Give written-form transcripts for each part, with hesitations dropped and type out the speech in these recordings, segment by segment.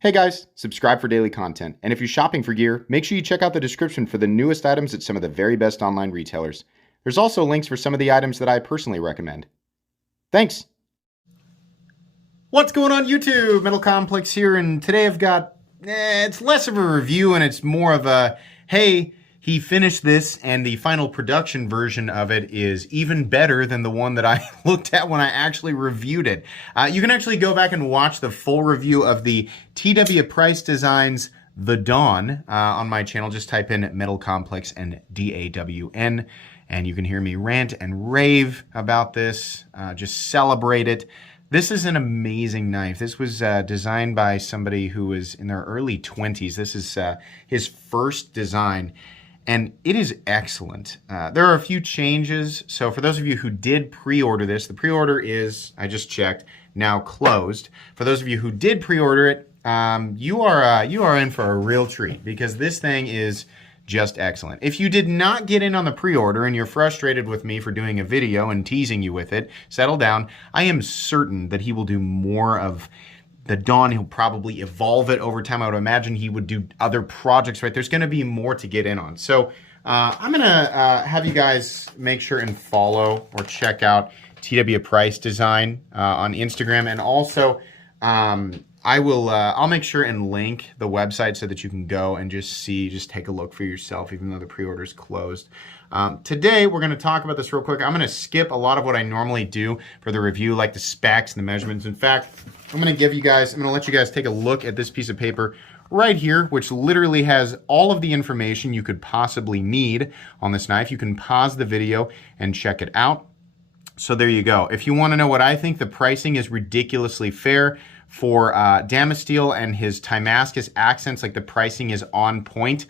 Hey guys, subscribe for daily content. And if you're shopping for gear, make sure you check out the description for the newest items at some of the very best online retailers. There's also links for some of the items that I personally recommend. Thanks! What's going on YouTube? Metal Complex here, and today I've got, it's less of a review and it's more of a, hey, he finished this and the final production version of it is even better than the one that I looked at when I actually reviewed it. You can actually go back and watch the full review of the T.W. Price Designs The Dawn on my channel. Just type in Metal Complex and DAWN and you can hear me rant and rave about this, just celebrate it. This is an amazing knife. This was designed by somebody who was in their early 20s. This is his first design. And it is excellent. There are a few changes. So for those of you who did pre-order this, the pre-order is, I just checked, now closed. For those of you who did pre-order it, you are in for a real treat because this thing is just excellent. If you did not get in on the pre-order and you're frustrated with me for doing a video and teasing you with it, settle down. I am certain that he will do more of the Dawn. He'll probably evolve it over time. I would imagine he would do other projects, right? There's gonna be more to get in on. So I'm gonna have you guys make sure and follow or check out TW Price Design on Instagram. And also I'll make sure and link the website so that you can go and just take a look for yourself, even though the pre-order is closed. Today, we're going to talk about this real quick. I'm going to skip a lot of what I normally do for the review, like the specs and the measurements. In fact, I'm going to let you guys take a look at this piece of paper right here, which literally has all of the information you could possibly need on this knife. You can pause the video and check it out. So there you go. If you want to know what I think, the pricing is ridiculously fair. For Damasteel and his Timascus accents, like the pricing is on point.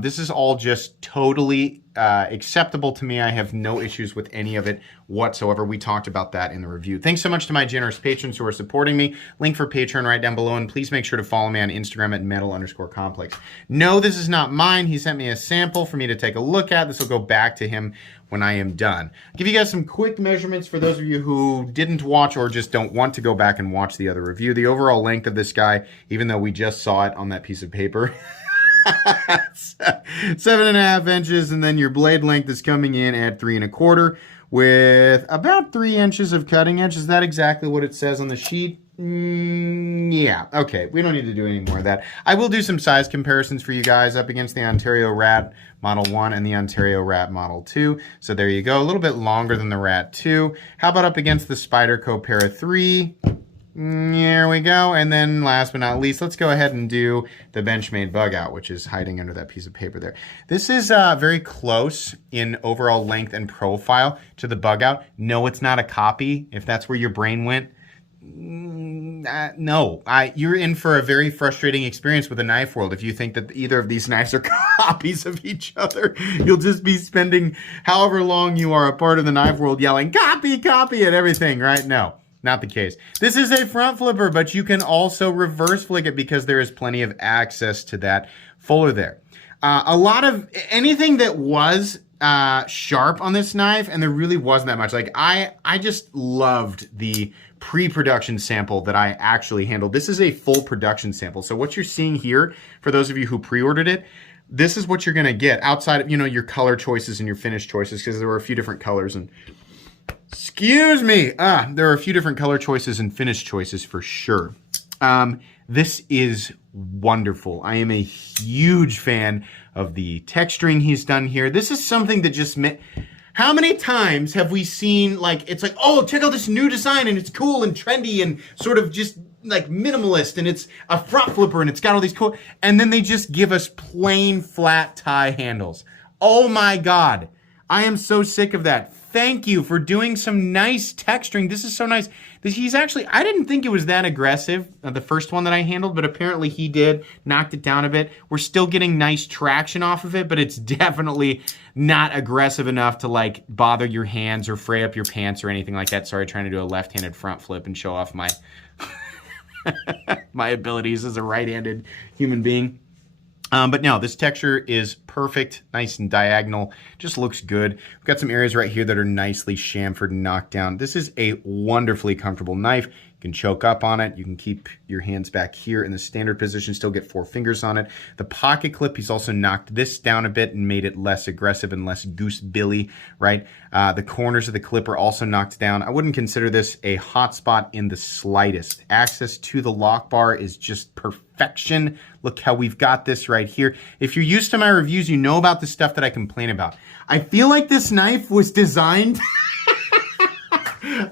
This is all just totally acceptable to me. I have no issues with any of it whatsoever. We talked about that in the review. Thanks so much to my generous patrons who are supporting me. Link for Patreon right down below, and please make sure to follow me on Instagram at metal_complex. No, this is not mine. He sent me a sample for me to take a look at. This will go back to him when I am done. I'll give you guys some quick measurements for those of you who didn't watch or just don't want to go back and watch the other review. The overall length of this guy, even though we just saw it on that piece of paper, 7.5 inches, and then your blade length is coming in at 3 1/4 with about 3 inches of cutting edge. Is that exactly what it says on the sheet? Yeah, okay, we don't need to do any more of that. I will do some size comparisons for you guys up against the Ontario Rat Model 1 and the Ontario Rat Model 2. So there you go, a little bit longer than the Rat 2. How about up against the Spyderco Para 3? There we go. And then last but not least, let's go ahead and do the Benchmade Bug Out, which is hiding under that piece of paper there. This is very close in overall length and profile to the Bug Out. No, it's not a copy, if that's where your brain went. No, you're in for a very frustrating experience with the knife world if you think that either of these knives are copies of each other. You'll just be spending however long you are a part of the knife world yelling, copy, copy at everything, right? No, not the case. This is a front flipper, but you can also reverse flick it because there is plenty of access to that fuller there. A lot of anything that was sharp on this knife, and there really wasn't that much. Like I just loved the pre-production sample that I actually handled. This is a full production sample. So what you're seeing here, for those of you who pre-ordered it, this is what you're gonna get outside of, your color choices and your finish choices, because there were a few different colors and, excuse me, there are a few different color choices and finish choices for sure. This is wonderful. I am a huge fan of the texturing he's done here. This is something that just meant, how many times have we seen, like, it's like, oh, check out this new design and it's cool and trendy and sort of just like minimalist and it's a front flipper and it's got all these cool, and then they just give us plain flat tie handles. Oh my God, I am so sick of that. Thank you for doing some nice texturing. This is so nice. He's actually, I didn't think it was that aggressive, the first one that I handled, but apparently he did, knocked it down a bit. We're still getting nice traction off of it, but it's definitely not aggressive enough to like bother your hands or fray up your pants or anything like that. Sorry, trying to do a left-handed front flip and show off my, my abilities as a right-handed human being. But no, this texture is perfect, nice and diagonal, just looks good. We've got some areas right here that are nicely chamfered and knocked down. This is a wonderfully comfortable knife. You can choke up on it. You can keep your hands back here in the standard position, still get 4 fingers on it. The pocket clip, he's also knocked this down a bit and made it less aggressive and less goose-billy, right? The corners of the clip are also knocked down. I wouldn't consider this a hotspot in the slightest. Access to the lock bar is just perfection. Look how we've got this right here. If you're used to my reviews, you know about the stuff that I complain about. I feel like this knife was designed...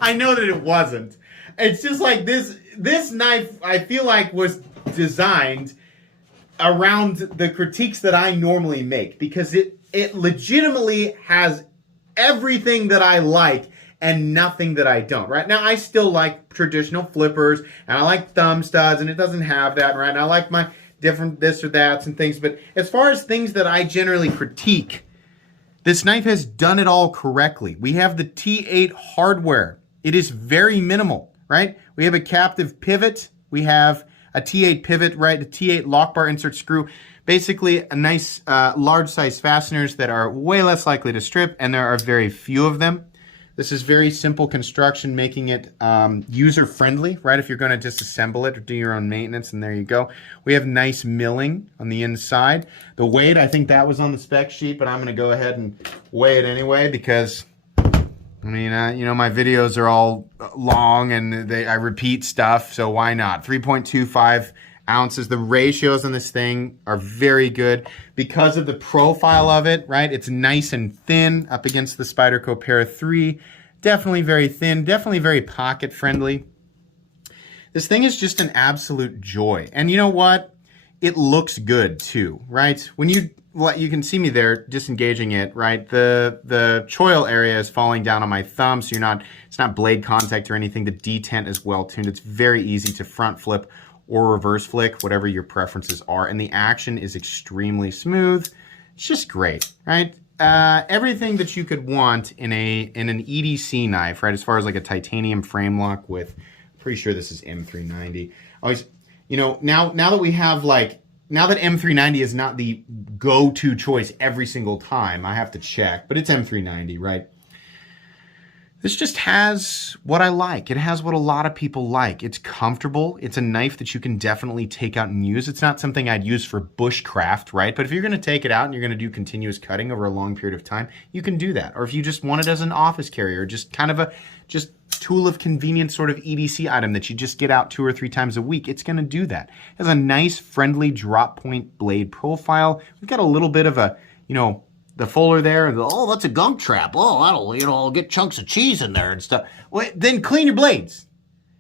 I know that it wasn't. It's just like this knife, I feel like, was designed around the critiques that I normally make, because it legitimately has everything that I like and nothing that I don't, right? Now, I still like traditional flippers, and I like thumb studs, and it doesn't have that, right? And I like my different this or that's and things, but as far as things that I generally critique, this knife has done it all correctly. We have the T8 hardware. It is very minimal, right? We have a captive pivot. We have a T8 pivot, right? The T8 lock bar insert screw. Basically, a nice large size fasteners that are way less likely to strip, and there are very few of them. This is very simple construction, making it user-friendly, right? If you're going to disassemble it or do your own maintenance, and there you go. We have nice milling on the inside. The weight, I think that was on the spec sheet, but I'm going to go ahead and weigh it anyway because, I mean, you know, my videos are all long and I repeat stuff, so why not? 3.25 ounces. The ratios on this thing are very good because of the profile of it, right? It's nice and thin up against the Spyderco Para 3. Definitely very thin, definitely very pocket friendly. This thing is just an absolute joy. And you know what? It looks good too, right? When you can see me there disengaging it, right? The choil area is falling down on my thumb, so it's not blade contact or anything. The detent is well tuned. It's very easy to front flip or reverse flick, whatever your preferences are. And the action is extremely smooth. It's just great, right? Everything that you could want in an EDC knife, right? As far as like a titanium frame lock with, pretty sure this is M390. Always, you know, now that we have like, now that M390 is not the go-to choice every single time, I have to check, but it's M390, right? This just has what I like. It has what a lot of people like. It's comfortable. It's a knife that you can definitely take out and use. It's not something I'd use for bushcraft, right? But if you're going to take it out and you're going to do continuous cutting over a long period of time, you can do that. Or if you just want it as an office carrier, just kind of a tool of convenience sort of EDC item that you just get out 2 or 3 times a week, it's going to do that. It has a nice, friendly drop point blade profile. We've got a little bit of a, you know, the fuller there, oh, that's a gunk trap. Oh, that'll, you know, I'll get chunks of cheese in there and stuff. Well, then clean your blades.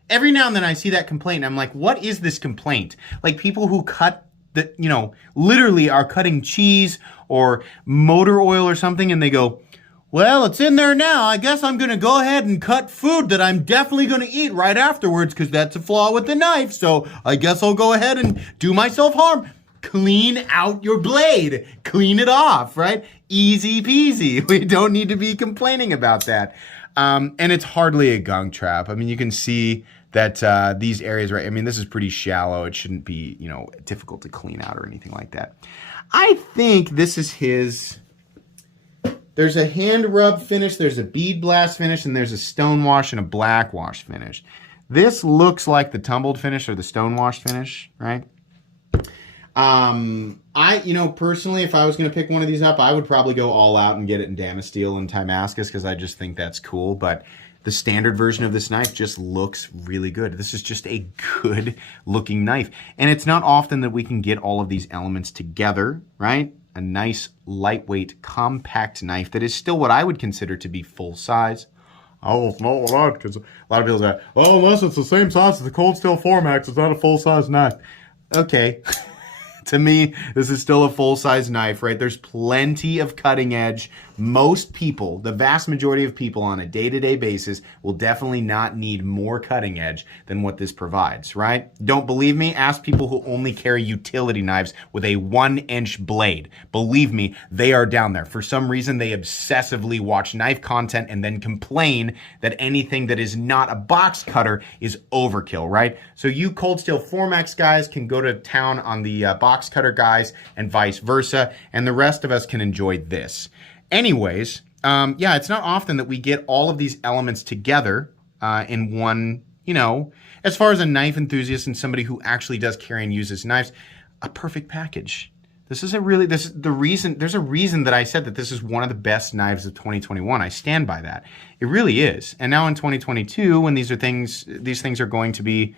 Every now and then I see that complaint. I'm like, what is this complaint? Like people who cut the, you know, literally are cutting cheese or motor oil or something, and they go, well, it's in there now. I guess I'm going to go ahead and cut food that I'm definitely going to eat right afterwards because that's a flaw with the knife. So I guess I'll go ahead and do myself harm. Clean out your blade. Clean it off, right? Easy peasy. We don't need to be complaining about that. And it's hardly a gunk trap. I mean, you can see that these areas, right? I mean, this is pretty shallow. It shouldn't be, you know, difficult to clean out or anything like that. I think this is his... There's a hand rub finish, there's a bead blast finish, and there's a stone wash and a black wash finish. This looks like the tumbled finish or the stone wash finish, right? You know, personally, if I was going to pick one of these up, I would probably go all out and get it in Damasteel and Timascus because I just think that's cool. But the standard version of this knife just looks really good. This is just a good looking knife. And it's not often that we can get all of these elements together, right? A nice, lightweight, compact knife that is still what I would consider to be full size. Oh, it's not a lot, because a lot of people say, oh, unless it's the same size as the Cold Steel 4MAX, it's not a full-size knife. Okay. To me, this is still a full-size knife, right? There's plenty of cutting edge. Most people, the vast majority of people on a day-to-day basis will definitely not need more cutting edge than what this provides, right? Don't believe me? Ask people who only carry utility knives with a 1-inch blade. Believe me, they are down there. For some reason, they obsessively watch knife content and then complain that anything that is not a box cutter is overkill, right? So you Cold Steel 4MAX guys can go to town on the box cutter guys and vice versa, and the rest of us can enjoy this. Anyways, yeah, it's not often that we get all of these elements together in one, you know, as far as a knife enthusiast and somebody who actually does carry and uses knives, a perfect package. This is the reason, there's a reason that I said that this is one of the best knives of 2021. I stand by that. It really is. And now in 2022, when these things are going to be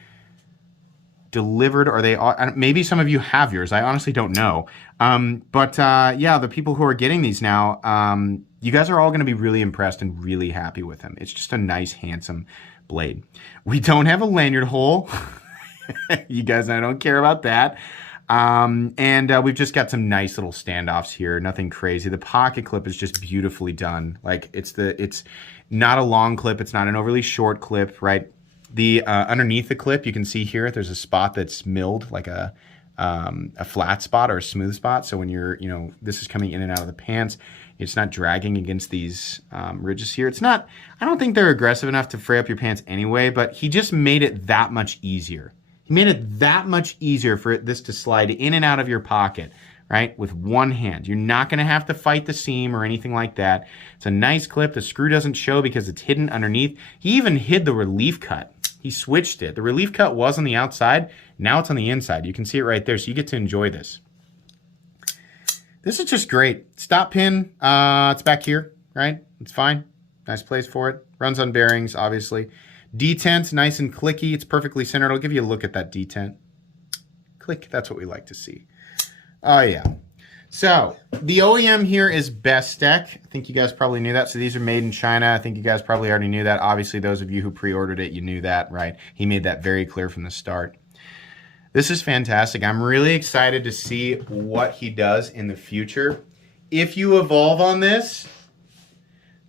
delivered, or they are, maybe some of you have yours. I honestly don't know. Yeah, the people who are getting these now, you guys are all going to be really impressed and really happy with them. It's just a nice, handsome blade. We don't have a lanyard hole. You guys know I don't care about that. We've just got some nice little standoffs here. Nothing crazy. The pocket clip is just beautifully done. Like it's not a long clip. It's not an overly short clip, right? The underneath the clip, you can see here, there's a spot that's milled, like a flat spot or a smooth spot. So when you're, this is coming in and out of the pants, it's not dragging against these ridges here. It's not, I don't think they're aggressive enough to fray up your pants anyway, but he just made it that much easier. He made it that much easier for this to slide in and out of your pocket, right, with one hand. You're not going to have to fight the seam or anything like that. It's a nice clip. The screw doesn't show because it's hidden underneath. He even hid the relief cut. He switched it. The relief cut was on the outside. Now it's on the inside. You can see it right there, so you get to enjoy this. This is just great. Stop pin, it's back here, right? It's fine. Nice place for it. Runs on bearings, obviously. Detent, nice and clicky. It's perfectly centered. I'll give you a look at that detent. Click, that's what we like to see. Oh, yeah. So, the OEM here is Bestech. I think you guys probably knew that. So, these are made in China. I think you guys probably already knew that. Obviously, those of you who pre-ordered it, you knew that, right? He made that very clear from the start. This is fantastic. I'm really excited to see what he does in the future. If you evolve on this,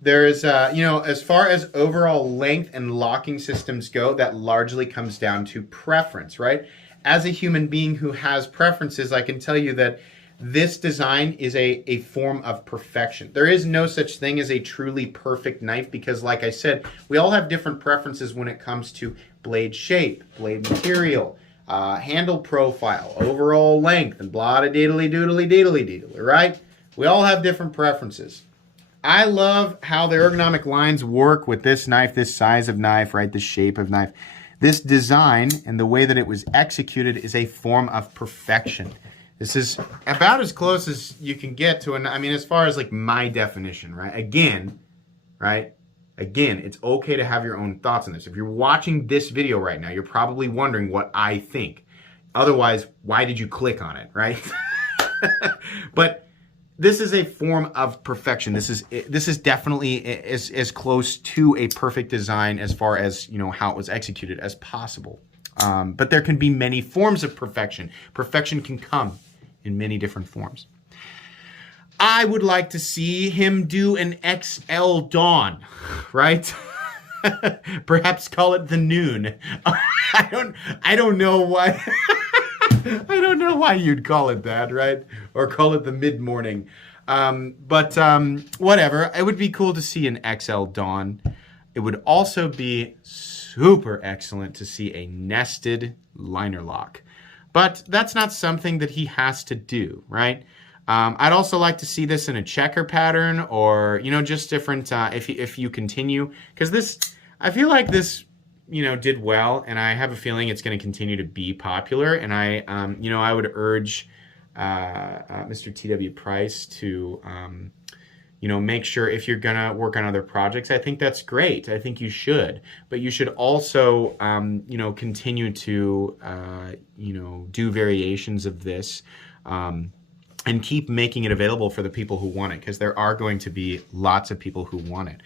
there's, as far as overall length and locking systems go, that largely comes down to preference, right? As a human being who has preferences, I can tell you that this design is a form of perfection. There is no such thing as a truly perfect knife because, like I said, we all have different preferences when it comes to blade shape, blade material, handle profile, overall length, and blah-da-diddly-doodly-diddly-diddly, right? We all have different preferences. I love how the ergonomic lines work with this knife, this size of knife, right? The shape of knife. This design and the way that it was executed is a form of perfection. This is about as close as you can get to as far as like my definition, right? Again, it's okay to have your own thoughts on this. If you're watching this video right now, you're probably wondering what I think. Otherwise, why did you click on it, right? But this is a form of perfection. This is definitely as close to a perfect design as far as how it was executed as possible. But there can be many forms of perfection. Perfection can come in many different forms. I would like to see him do an XL Dawn, right? Perhaps call it the noon. I don't know why. I don't know why you'd call it that, right? Or call it the mid-morning. Whatever. It would be cool to see an XL Dawn. It would also be super excellent to see a nested liner lock. But that's not something that he has to do, right? I'd also like to see this in a checker pattern or, just different if you continue. Because this, I feel like this, did well. And I have a feeling it's going to continue to be popular. And I would urge Mr. T.W. Price to, make sure if you're going to work on other projects, I think that's great. I think you should. But you should also, continue to, do variations of this and keep making it available for the people who want it, because there are going to be lots of people who want it.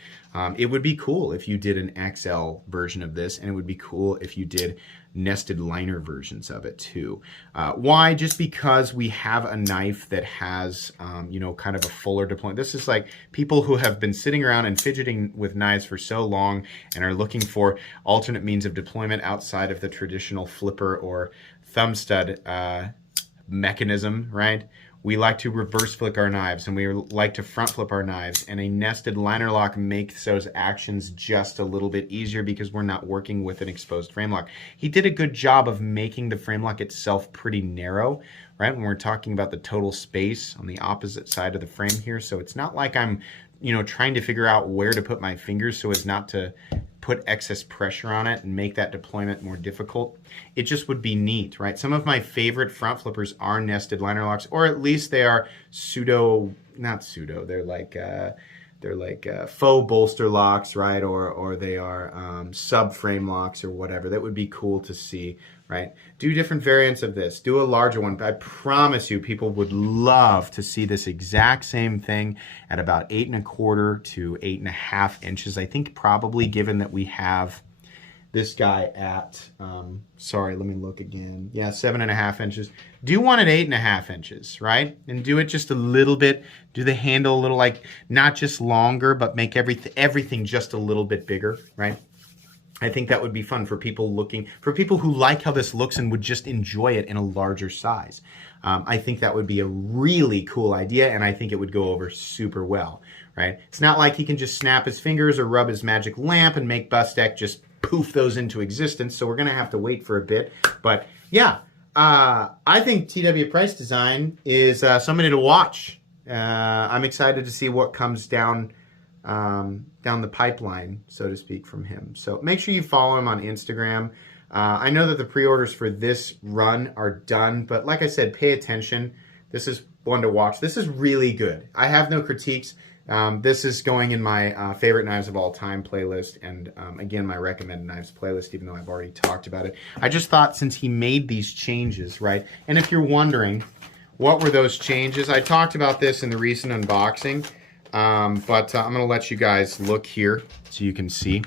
It would be cool if you did an XL version of this, and it would be cool if you did nested liner versions of it too. Why? Just because we have a knife that has, kind of a fuller deployment. This is like people who have been sitting around and fidgeting with knives for so long and are looking for alternate means of deployment outside of the traditional flipper or thumb stud mechanism, right? We like to reverse flick our knives, and we like to front flip our knives, and a nested liner lock makes those actions just a little bit easier because we're not working with an exposed frame lock. He did a good job of making the frame lock itself pretty narrow, right? When we're talking about the total space on the opposite side of the frame here. So it's not like I'm, trying to figure out where to put my fingers so as not to put excess pressure on it and make that deployment more difficult. It just would be neat, right? Some of my favorite front flippers are nested liner locks, or at least they are not pseudo, they're like faux bolster locks, right? Or they are subframe locks or whatever. That would be cool to see, right? Do different variants of this. Do a larger one. I promise you, people would love to see this exact same thing at about 8 1/4 to 8 1/2 inches. I think probably, given that we have this guy at, sorry, let me look again. Yeah, 7 1/2 inches. Do one at 8 1/2 inches, right? And do it just a little bit. Do the handle a little, like, not just longer, but make everything just a little bit bigger, right? I think that would be fun for people who like how this looks and would just enjoy it in a larger size. I think that would be a really cool idea, and I think it would go over super well, right? It's not like he can just snap his fingers or rub his magic lamp and make Bustek just poof those into existence, so we're going to have to wait for a bit. But yeah, I think TW Price Design is somebody to watch. I'm excited to see what comes down the pipeline, so to speak, from him. So make sure you follow him on Instagram. I know that the pre-orders for this run are done, but like I said, pay attention. This is one to watch. This is really good. I have no critiques. This is going in my favorite knives of all time playlist, and again, my recommended knives playlist, even though I've already talked about it. I just thought, since he made these changes, right? And if you're wondering, what were those changes? I talked about this in the recent unboxing, but I'm going to let you guys look here so you can see.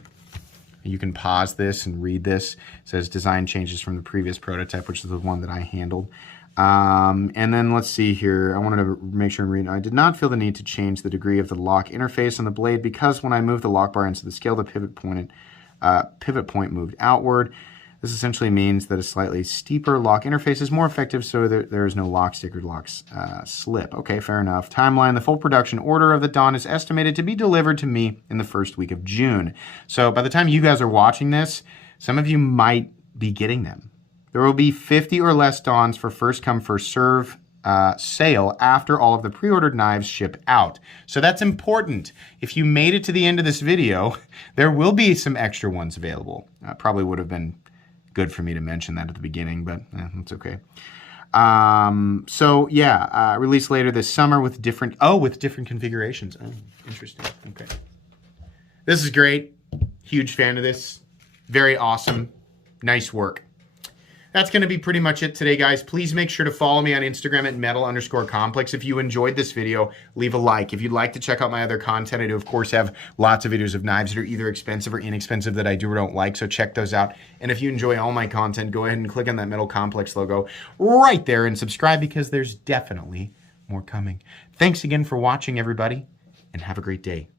You can pause this and read this. It says design changes from the previous prototype, which is the one that I handled. And then let's see here. I wanted to make sure I'm reading. I did not feel the need to change the degree of the lock interface on the blade because when I moved the lock bar into the scale, the pivot point moved outward. This essentially means that a slightly steeper lock interface is more effective, so there is no lock stick or lock slip. Okay, fair enough. Timeline. The full production order of the Dawn is estimated to be delivered to me in the first week of June. So by the time you guys are watching this, some of you might be getting them. There will be 50 or less Dawns for first come, first serve sale after all of the pre-ordered knives ship out. So that's important. If you made it to the end of this video, there will be some extra ones available. Probably would have been good for me to mention that at the beginning, but it's okay. So yeah, released later this summer with different configurations. Oh, interesting. Okay. This is great. Huge fan of this. Very awesome. Nice work. That's going to be pretty much it today, guys. Please make sure to follow me on Instagram at metal_complex. If you enjoyed this video, leave a like. If you'd like to check out my other content, I do, of course, have lots of videos of knives that are either expensive or inexpensive that I do or don't like, so check those out. And if you enjoy all my content, go ahead and click on that Metal Complex logo right there and subscribe, because there's definitely more coming. Thanks again for watching, everybody, and have a great day.